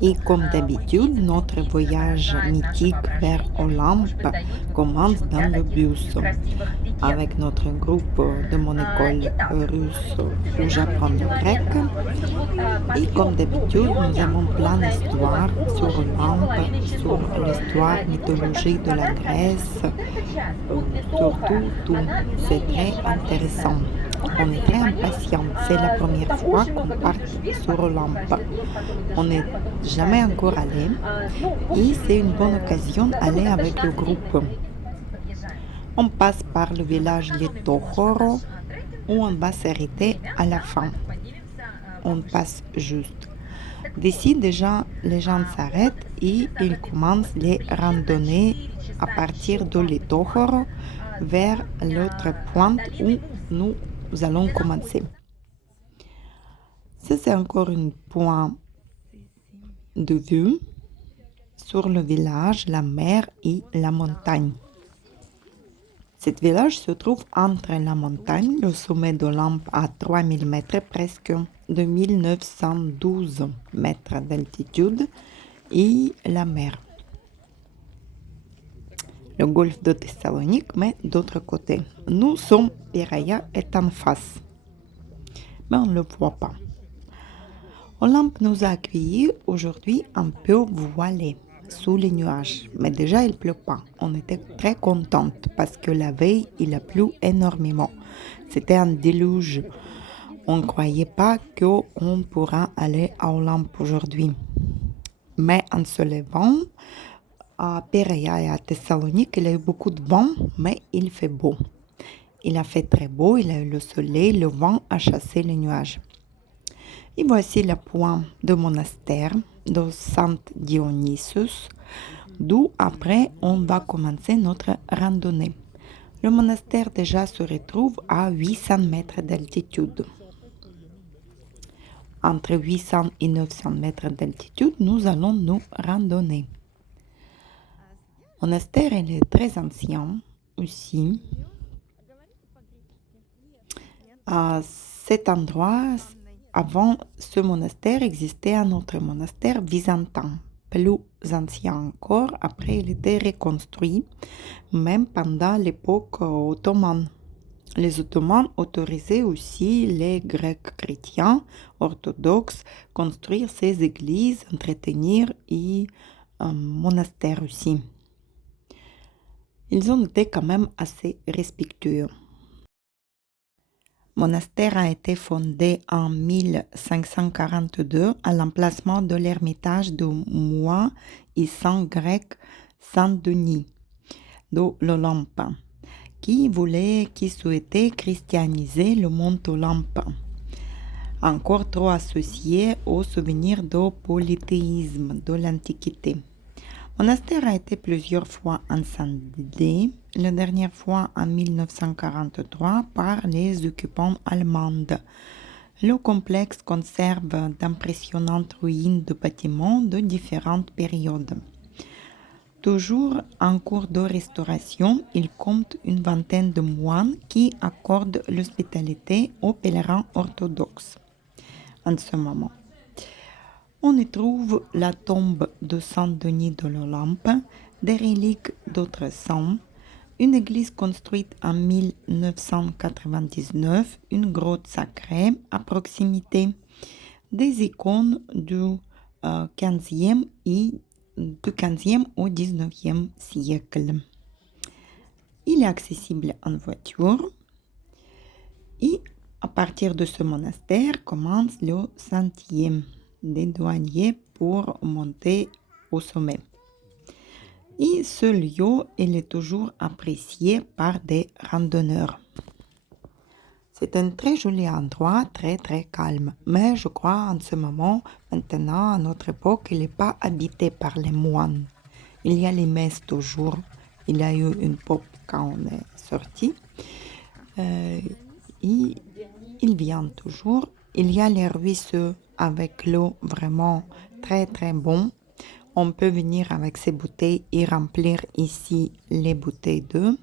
Et comme d'habitude, notre voyage mythique vers Olympe commence dans le bus avec notre groupe de mon école russe où j'apprends le grec. Et comme d'habitude, nous avons plein d'histoires sur Olympe, sur l'histoire mythologique de la Grèce, surtout tout. C'est très intéressant. On est très impatient. C'est la première fois qu'on part sur Olympe. On n'est jamais encore allé et c'est une bonne occasion d'aller avec le groupe. On passe par le village de Tohoro où on va s'arrêter à la fin. On passe juste. D'ici déjà, les gens s'arrêtent et ils commencent les randonnées à partir de l'Etohoro vers l'autre pointe où nous allons commencer. Ça, c'est encore un point de vue sur le village, la mer et la montagne. Cet village se trouve entre la montagne, le sommet d'Olympe à 3000 mètres, presque 2912 mètres d'altitude, et la mer. Le golfe de Thessalonique, mais d'autre côté. Nous sommes, Piraya est en face, mais on ne le voit pas. Olympe nous a accueillis aujourd'hui un peu voilés, sous les nuages. Mais déjà, il ne pleut pas. On était très contentes parce que la veille, il a plu énormément. C'était un déluge. On ne croyait pas qu'on pourra aller à Olympe aujourd'hui. Mais en se levant, à Péréa et à Thessalonique, il y a eu beaucoup de vent, mais il fait beau. Il a fait très beau, il a eu le soleil, le vent a chassé les nuages. Et voici le point de monastère de Saint Dionysius, d'où après on va commencer notre randonnée. Le monastère déjà se retrouve à 800 mètres d'altitude. Entre 800 et 900 mètres d'altitude, nous allons nous randonner. Le monastère il est très ancien aussi. À cet endroit, avant ce monastère, existait un autre monastère byzantin, plus ancien encore. Après, il était reconstruit, même pendant l'époque ottomane. Les Ottomans autorisaient aussi les Grecs chrétiens orthodoxes construire ces églises, entretenir et un monastère aussi. Ils ont été quand même assez respectueux. Le monastère a été fondé en 1542 à l'emplacement de l'ermitage de Mois et saint grec Saint-Denis de l'Olympe, qui souhaitait christianiser le mont Olympe, encore trop associé au souvenir du polythéisme de l'Antiquité. Le monastère a été plusieurs fois incendié, la dernière fois en 1943 par les occupants allemands. Le complexe conserve d'impressionnantes ruines de bâtiments de différentes périodes. Toujours en cours de restauration, il compte une vingtaine de moines qui accordent l'hospitalité aux pèlerins orthodoxes en ce moment. On y trouve la tombe de Saint-Denis de l'Olympe, des reliques d'autres saints, une église construite en 1999, une grotte sacrée à proximité, des icônes du 15e au 19e siècle. Il est accessible en voiture et à partir de ce monastère commence le sentier des douaniers pour monter au sommet. Et ce lieu, il est toujours apprécié par des randonneurs. C'est un très joli endroit, très très calme. Mais je crois en ce moment, maintenant, à notre époque, il n'est pas habité par les moines. Il y a les messes toujours. Il y a eu une pop quand on est sorti. Et il vient toujours. Il y a les ruisseaux avec l'eau vraiment très très bon. On peut venir avec ces bouteilles et remplir ici les bouteilles d'eau.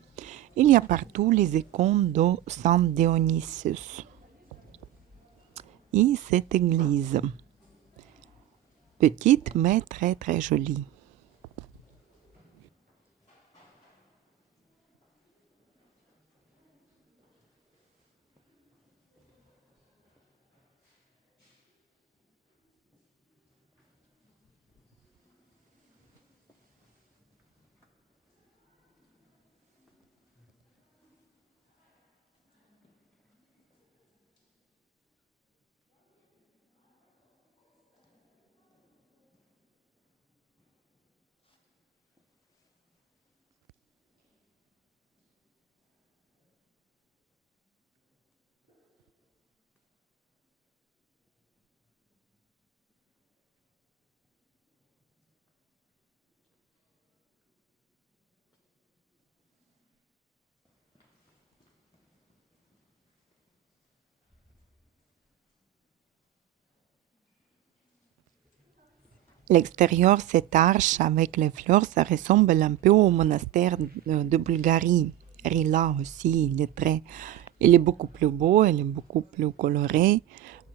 Il y a partout les icônes de Saint Dionysius. Et cette église, petite mais très très jolie. L'extérieur, cette arche avec les fleurs, ça ressemble un peu au monastère de Bulgarie. Rila aussi, il est beaucoup plus beau, il est beaucoup plus coloré,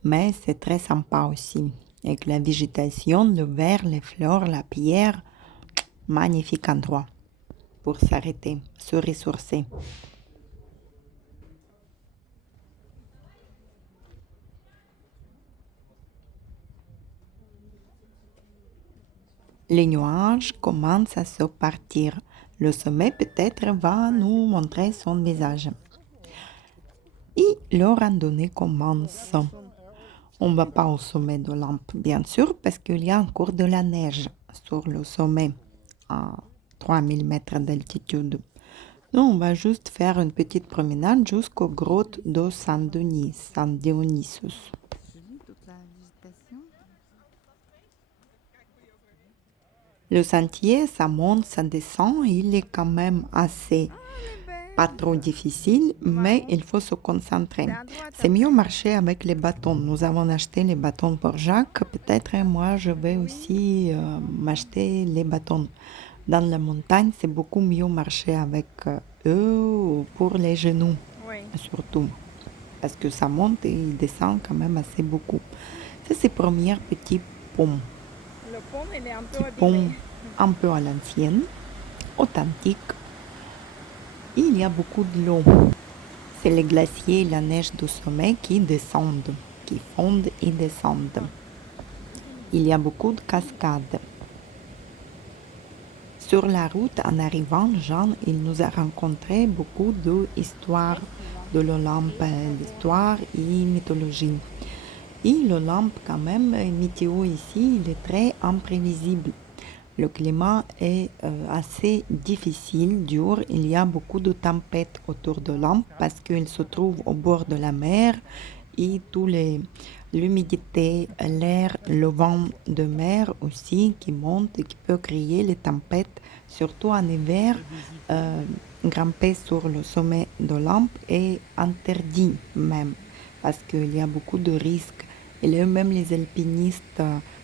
mais c'est très sympa aussi. Avec la végétation, le vert, les fleurs, la pierre, magnifique endroit pour s'arrêter, se ressourcer. Les nuages commencent à se partir. Le sommet peut-être va nous montrer son visage. Et le randonnée commence. On ne va pas au sommet de l'Ampe, bien sûr, parce qu'il y a encore de la neige sur le sommet à 3000 mètres d'altitude. Nous, on va juste faire une petite promenade jusqu'aux grottes de Saint-Denis, Saint-Dionysus. Le sentier, ça monte, ça descend, il est quand même assez pas trop difficile, mais il faut se concentrer. C'est mieux marcher avec les bâtons. Nous avons acheté les bâtons pour Jacques. Peut-être moi, je vais aussi m'acheter les bâtons. Dans la montagne, c'est beaucoup mieux marcher avec eux pour les genoux, surtout. Parce que ça monte et il descend quand même assez beaucoup. Ça, c'est le premier petit pont. Le pont, il est un peu Petit pont abîmé. un peu à l'ancienne, authentique. Il y a beaucoup de l'eau. C'est les glaciers et la neige du sommet qui descendent, qui fondent et descendent. Il y a beaucoup de cascades. Sur la route, en arrivant, Jean, il nous a rencontré beaucoup d'histoires de l'Olympe, d'histoire et mythologie. Et l'Olympe, quand même, météo ici, il est très imprévisible. Le climat est assez difficile, dur. Il y a beaucoup de tempêtes autour de l'Olympe parce qu'il se trouve au bord de la mer et l'humidité, l'air, le vent de mer aussi qui monte et qui peut créer les tempêtes, surtout en hiver. euh, Grimper sur le sommet de l'Olympe est interdit même parce qu'il y a beaucoup de risques. Il y a même les alpinistes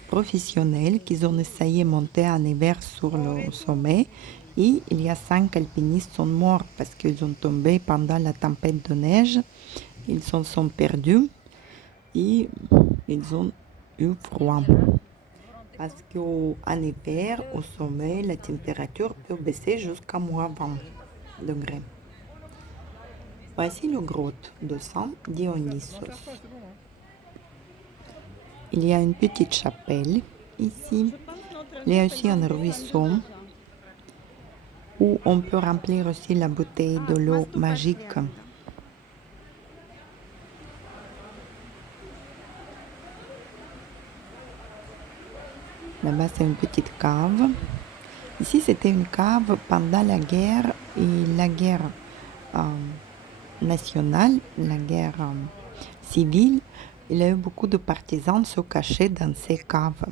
professionnels qui ont essayé de monter en hiver sur le sommet et il y a 5 alpinistes qui sont morts parce qu'ils ont tombé pendant la tempête de neige. Ils se sont perdus et ils ont eu froid. Parce qu'en hiver, au sommet, la température peut baisser jusqu'à -20 degrés. Voici le grotte de Saint Dionysos. Il y a une petite chapelle ici. Il y a aussi un ruisseau où on peut remplir aussi la bouteille de l'eau magique. Là-bas, c'est une petite cave. Ici, c'était une cave pendant la guerre et la guerre euh, nationale, la guerre civile. Il y a eu beaucoup de partisans se cachaient dans ces caves.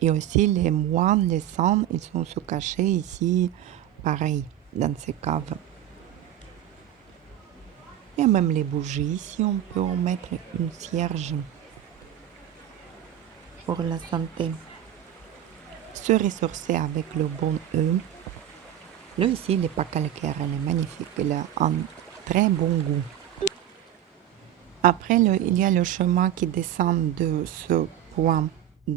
Et aussi les moines, les saints, ils sont se cachés ici, pareil, dans ces caves. Il y a même les bougies. Ici, on peut en mettre une cierge pour la santé. Se ressourcer avec le bon œuf. L'eau ici, il n'est pas calcaire, elle est magnifique. Elle a un très bon goût. Après, il y a le chemin qui descend de ce point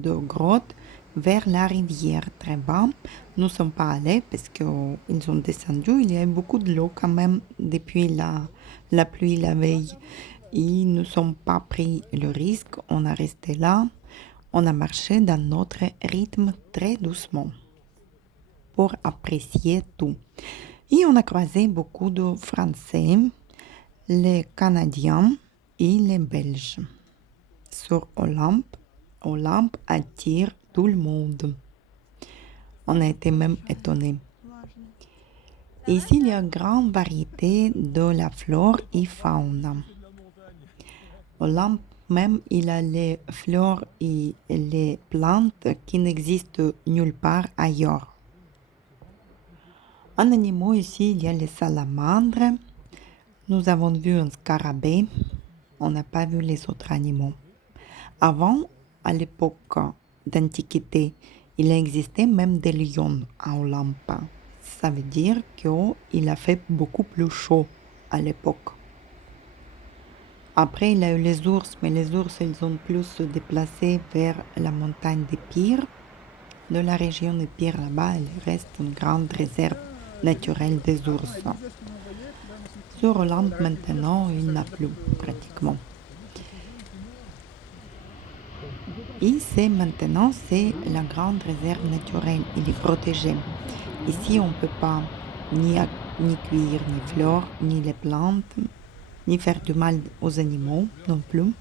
de grottes vers la rivière très bas. Nous ne sommes pas allés parce qu'ils ont descendu. Il y a eu beaucoup de l'eau quand même depuis la pluie la veille. Et nous ne sommes pas pris le risque. On a resté là. On a marché dans notre rythme très doucement pour apprécier tout. Et on a croisé beaucoup de Français, les Canadiens et les Belges. Sur Olympe attire tout le monde. On a été même étonnés. Ici, il y a une grande variété de la flore et faune. Olympe même, il a les fleurs et les plantes qui n'existent nulle part ailleurs. En animaux, ici, il y a les salamandres. Nous avons vu un scarabée. On n'a pas vu les autres animaux. Avant, à l'époque d'Antiquité, il existait même des lions à Olympe. Ça veut dire qu'il a fait beaucoup plus chaud à l'époque. Après, il y a eu les ours, mais les ours, ils ont plus se déplacé vers la montagne des Pyres. De la région des Pyres là-bas, il reste une grande réserve naturelle des ours. Sur Olympe, maintenant, il n'y en a plus pratiquement. Et maintenant, c'est la grande réserve naturelle. Il est protégé. Ici, on ne peut pas ni cueillir ni fleurs, ni les plantes, ni faire du mal aux animaux non plus.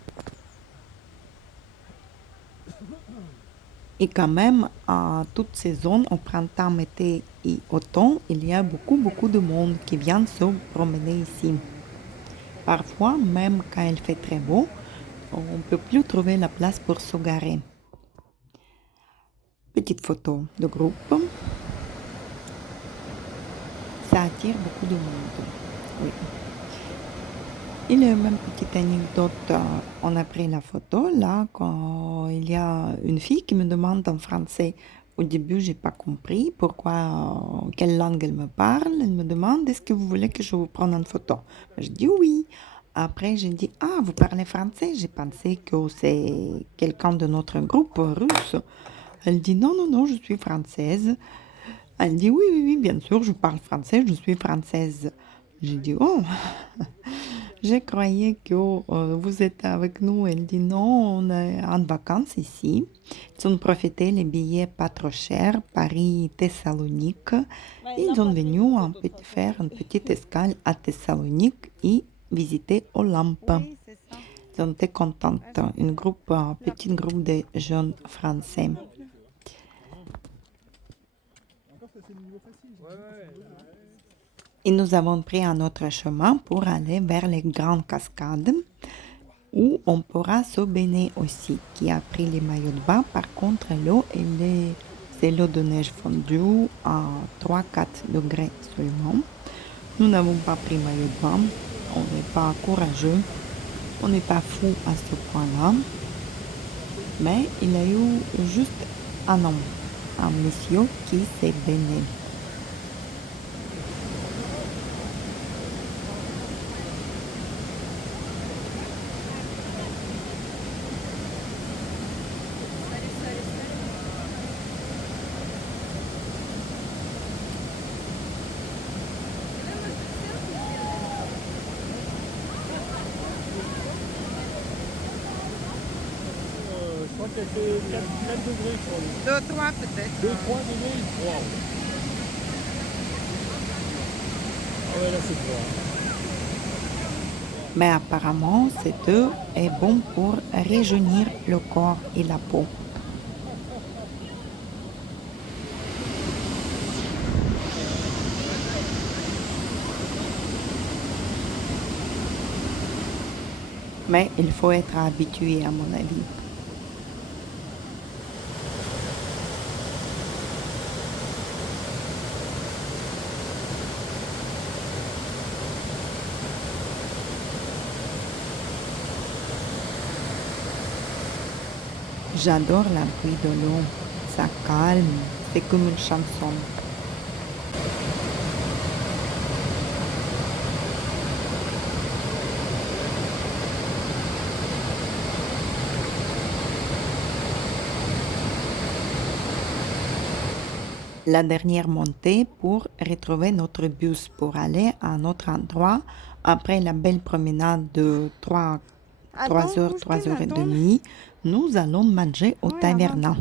Et quand même, à toute saison, au printemps, été et automne, il y a beaucoup de monde qui vient se promener ici. Parfois, même quand il fait très beau, on ne peut plus trouver la place pour se garer. Petite photo de groupe. Ça attire beaucoup de monde. Oui. Il y a même une petite anecdote. On a pris la photo là quand il y a une fille qui me demande en français. Au début, j'ai pas compris pourquoi, quelle langue elle me parle. Elle me demande est-ce que vous voulez que je vous prenne une photo. Je dis oui. Après, j'ai dit ah, vous parlez français. J'ai pensé que c'est quelqu'un de notre groupe russe. Elle dit non, je suis française. Elle dit oui, bien sûr, je parle français, je suis française. J'ai dit oh, je croyais que vous êtes avec nous. Elle dit non, on est en vacances ici. Ils ont profité les billets pas trop chers, Paris-Thessalonique. Ils sont venus faire une petite escale à Thessalonique et visiter Olympe. Ils ont été contents. Un petit groupe de jeunes Français. Et nous avons pris un autre chemin pour aller vers les grandes cascades où on pourra se baigner aussi, qui a pris les maillots de bain. Par contre, l'eau, c'est l'eau de neige fondue à 3-4 degrés seulement. Nous n'avons pas pris maillot de bain, on n'est pas courageux, on n'est pas fou à ce point-là. Mais il y a eu juste un homme, un monsieur qui s'est baigné. Je crois qu'elle fait 4 degrés, je crois. 2-3 peut-être. 2-3 degrés. Wow. Ah ouais, là c'est froid. Mais apparemment, cette eau est bon pour rajeunir le corps et la peau. Mais il faut être habitué à mon avis. J'adore la bruit de l'eau. Ça calme, c'est comme une chanson. La dernière montée pour retrouver notre bus pour aller à un autre endroit. Après la belle promenade de 3 heures et demie, nous allons manger au taverna.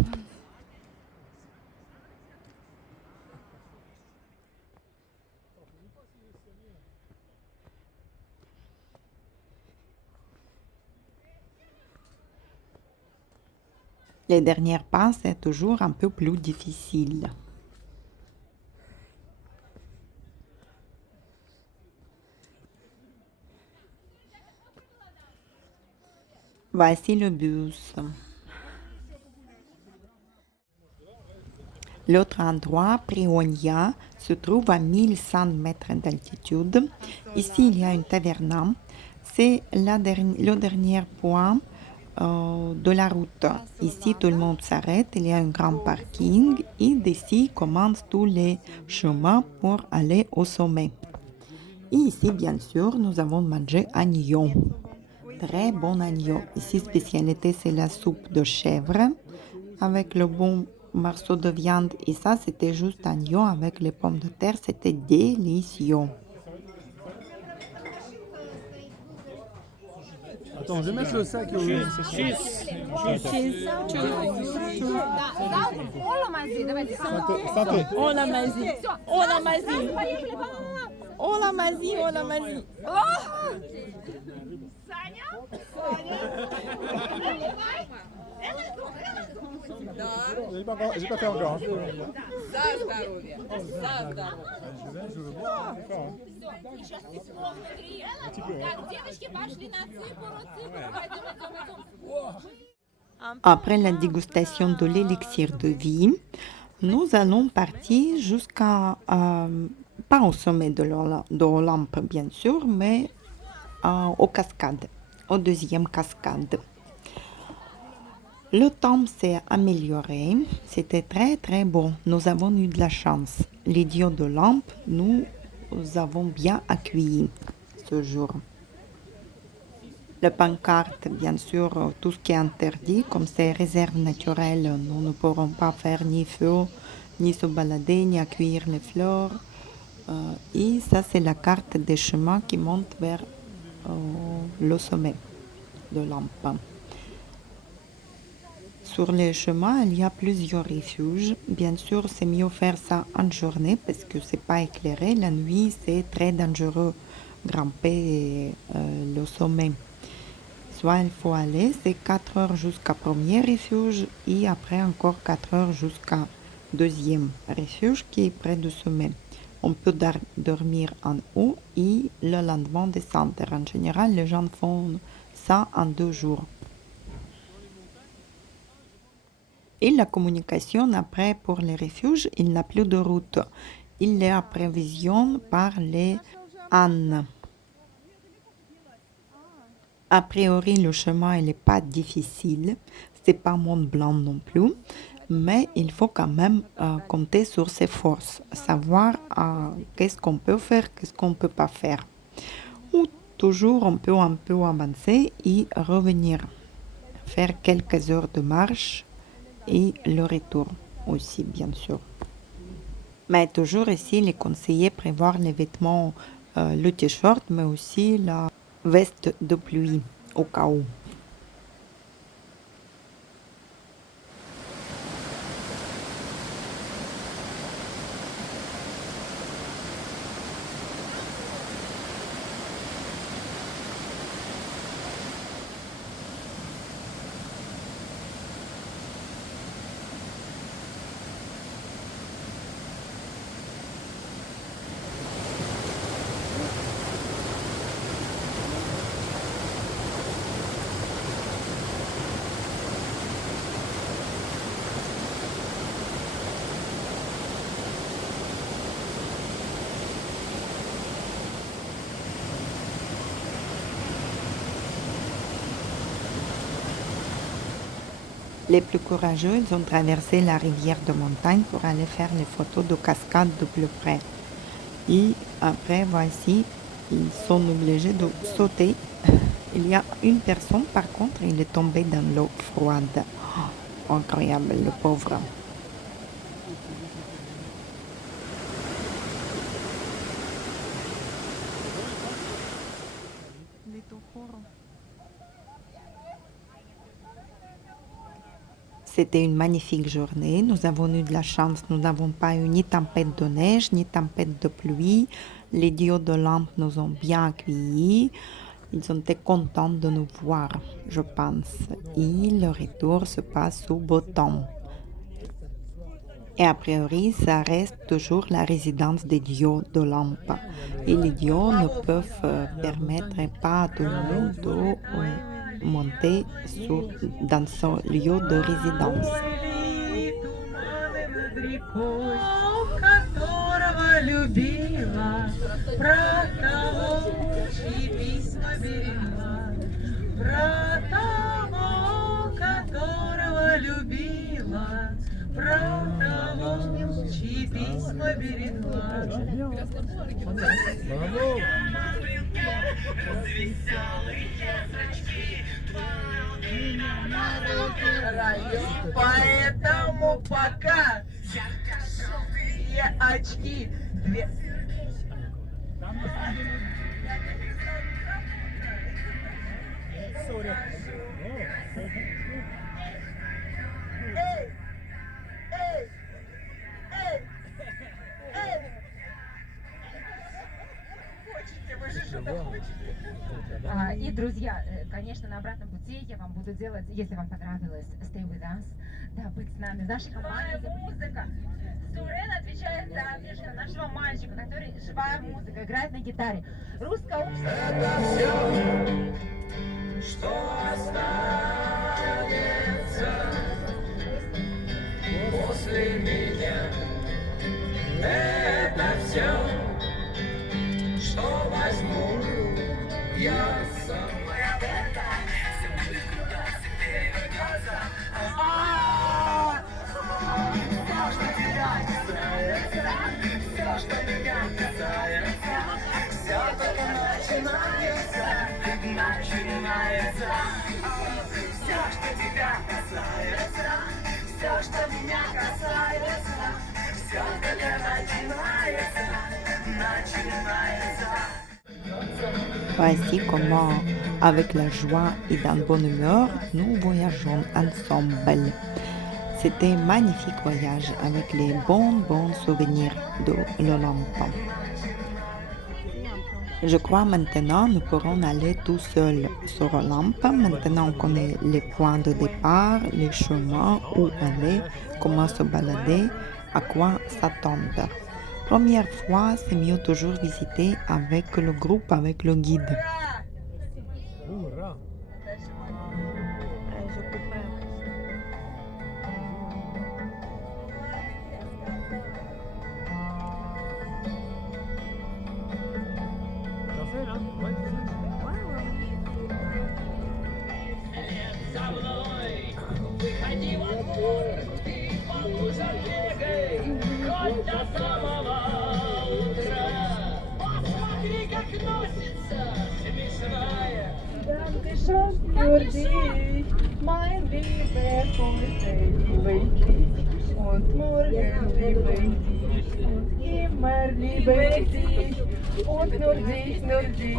Les dernières pas, c'est toujours un peu plus difficile. Voici le bus. L'autre endroit, Prionia, se trouve à 1100 mètres d'altitude. Ici, il y a une taverna. C'est le dernier point de la route. Ici, tout le monde s'arrête. Il y a un grand parking et d'ici commencent tous les chemins pour aller au sommet. Et ici, bien sûr, nous avons mangé agneau. Très bon agneau. Ici, spécialité, c'est la soupe de chèvre avec le bon morceau de viande. Et ça, c'était juste agneau avec les pommes de terre. C'était délicieux. Attends, je vais mettre le sac. J'ai pas fait encore. Je veux boire encore. Après la dégustation de l'élixir de vie, nous allons partir jusqu'à, pas au sommet de l'Olympe bien sûr, mais aux cascades, aux deuxième cascade. Le temps s'est amélioré, c'était très très bon, nous avons eu de la chance. Les dieux de lampe, nous avons bien accueilli ce jour. La pancarte, bien sûr, tout ce qui est interdit, comme c'est réserve naturelle, nous ne pourrons pas faire ni feu, ni se balader, ni accueillir les fleurs. Et ça, c'est la carte des chemins qui montent vers le sommet de l'Ampe. Sur les chemins, il y a plusieurs refuges. Bien sûr, c'est mieux faire ça en journée parce que c'est pas éclairé. La nuit, c'est très dangereux grimper le sommet. Soit il faut aller, c'est 4 heures jusqu'à premier refuge et après encore 4 heures jusqu'à deuxième refuge qui est près du sommet. On peut dormir en haut et le lendemain descendre. En général, les gens font ça en 2 jours. Et la communication après pour les refuges, il n'a plus de route. Il est à prévision par les ânes. A priori, le chemin il n'est pas difficile. C'est pas Mont Blanc non plus. Mais il faut quand même compter sur ses forces. Savoir qu'est-ce qu'on peut faire, qu'est-ce qu'on ne peut pas faire. Ou toujours on peut un peu avancer et revenir. Faire quelques heures de marche et le retour aussi, bien sûr. Mais toujours ici, les conseillers prévoient les vêtements, le t-shirt, mais aussi la veste de pluie au cas où. Les plus courageux, ils ont traversé la rivière de montagne pour aller faire les photos de cascades de plus près. Et après, voici, ils sont obligés de sauter. Il y a une personne, par contre, il est tombé dans l'eau froide. Oh, incroyable, le pauvre. C'était une magnifique journée. Nous avons eu de la chance. Nous n'avons pas eu ni tempête de neige, ni tempête de pluie. Les diodes de lampes nous ont bien accueillis. Ils ont été contents de nous voir, je pense. Et le retour se passe sous beau temps. Et a priori, ça reste toujours la résidence des dieux de lampes. Et les dieux ne peuvent permettre pas à tout le monde de monter dans son lieu de résidence. Поэтому пока все очки. И, друзья, конечно, на обратном пути я вам буду делать, если вам понравилось Stay With Us, да, быть с нами в нашей компании «Музыка». Сурен отвечает за песню нашего мальчика, который живая музыка, играет на гитаре. Русское общество. Что останется после меня? Это все, что возьму я сам. Все, что тебя касается, все, что меня касается, все только начинается, начинается. Все, что тебя касается, все, что меня касается, все только начинается, начинается. Voici comment, avec la joie et dans bonne humeur, nous voyageons ensemble. C'était un magnifique voyage avec les bons souvenirs de l'Olympe. Je crois maintenant nous pourrons aller tout seuls sur Olympe. Maintenant on connaît les points de départ, les chemins, où aller, comment se balader, à quoi s'attendre. Première fois, c'est mieux toujours visiter avec le groupe, avec le guide. Mein Liebe, heute liebe ich dich und morgen liebe ich dich und immer liebe ich dich und nur dich, nur dich.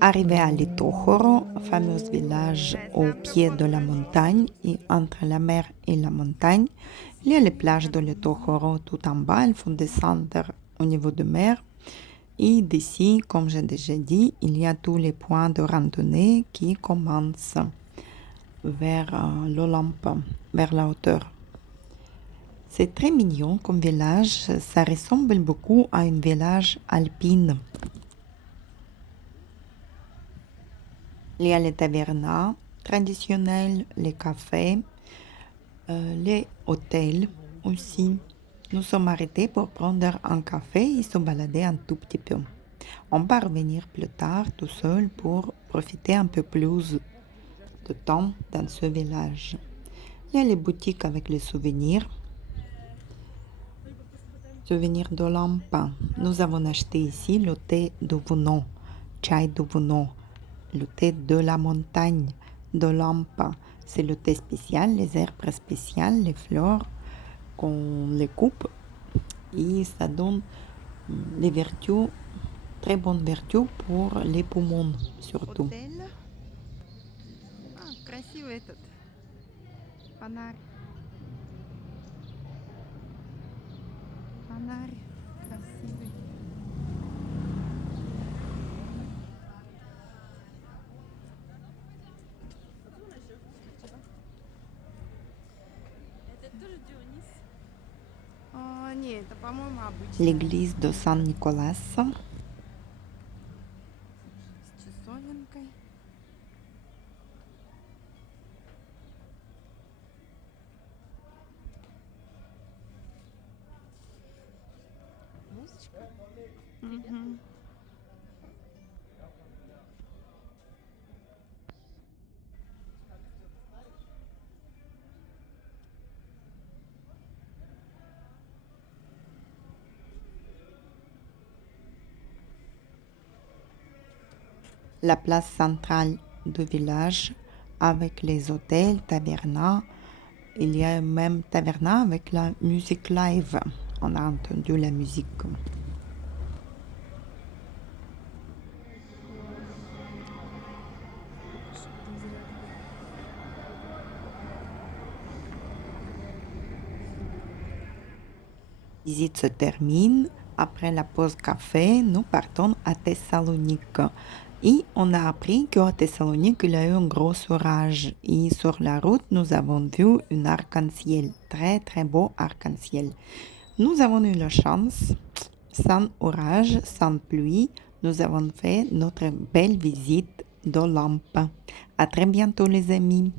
Arrivé à Litohoro, fameux village au pied de la montagne et entre la mer et la montagne, il y a les plages de Litohoro tout en bas, elles font descendre au niveau de mer. Et d'ici, comme j'ai déjà dit, il y a tous les points de randonnée qui commencent vers l'Olympe, vers la hauteur. C'est très mignon comme village, ça ressemble beaucoup à un village alpin. Il y a les tavernas traditionnels, les cafés, les hôtels aussi. Nous sommes arrêtés pour prendre un café et se balader un tout petit peu. On va revenir plus tard tout seul pour profiter un peu plus de temps dans ce village. Il y a les boutiques avec les souvenirs. Souvenirs d'Olympe. Nous avons acheté ici le thé de Vuno, chai de Vuno, le thé de la montagne d'Olympe. C'est le thé spécial, les herbes spéciales, les fleurs qu'on les coupe et ça donne les vertus Très bonne vertu pour les poumons, surtout. Отель. Красивый этот фонарь. Фонарь красивый. Нет, это, по-моему, обычный. L'église de Saint-Nicolas. С часовенкой. Музычка. Мгм. La place centrale du village avec les hôtels, tavernas. Il y a même taverna avec la musique live. On a entendu la musique. Visite se termine. Après la pause café, nous partons à Thessalonique. Et on a appris qu'à Thessalonique, il y a eu un gros orage. Et sur la route, nous avons vu un arc-en-ciel. Très, très beau arc-en-ciel. Nous avons eu la chance, sans orage, sans pluie, nous avons fait notre belle visite d'Olympe. À très bientôt les amis.